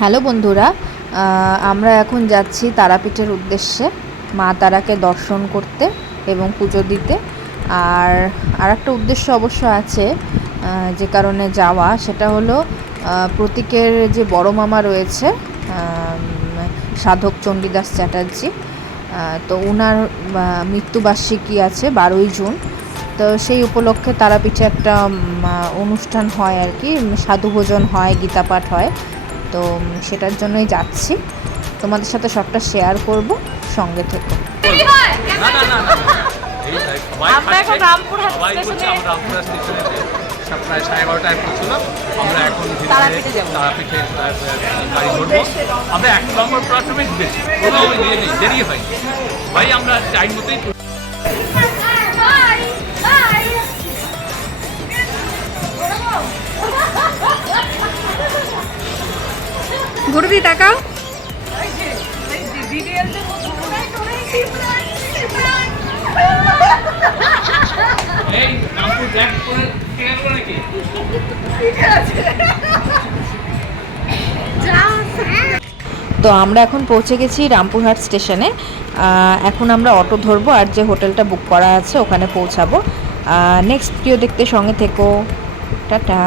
Hello বন্ধুরা আমরা এখন যাচ্ছি তারাপীঠের উদ্দেশ্যে মা তারাকে দর্শন করতে এবং পুজো দিতে। আর আর একটা উদ্দেশ্য অবশ্য আছে যে কারণে যাওয়া, সেটা হলো প্রতীকের যে বড় মামা রয়েছে সাধক চণ্ডীদাস চ্যাটার্জি তো ওনার মৃত্যুবার্ষিকী আছে বারোই জুন। তো সেই উপলক্ষে তারাপীঠে একটা অনুষ্ঠান হয় আর কি, সাধুভোজন হয় গীতা পাঠ হয়। তো সেটার জন্যই যাচ্ছি। তোমাদের সাথে সবটা শেয়ার করব সঙ্গে থেকে। আমরা এখন স্টেশনে- প্রায় সাড়ে এগারোটায় পৌঁছলাম। আমরা এখন তারাপীঠে গাড়ি ধরবো। আমরা এক নম্বর প্ল্যাটফর্মে ঢুকেছি কোনো ইয়ে দেরি হয়নি। ভাই আমরা টাইম মতোই গুরুদি তাকাও। তো আমরা এখন পৌঁছে গেছি রামপুরহাট স্টেশনে। এখন আমরা অটো ধরবো আর যে হোটেলটা বুক করা আছে ওখানে পৌঁছাবো। নেক্সট ভিডিও দেখতে সঙ্গে থেকো। টাটা।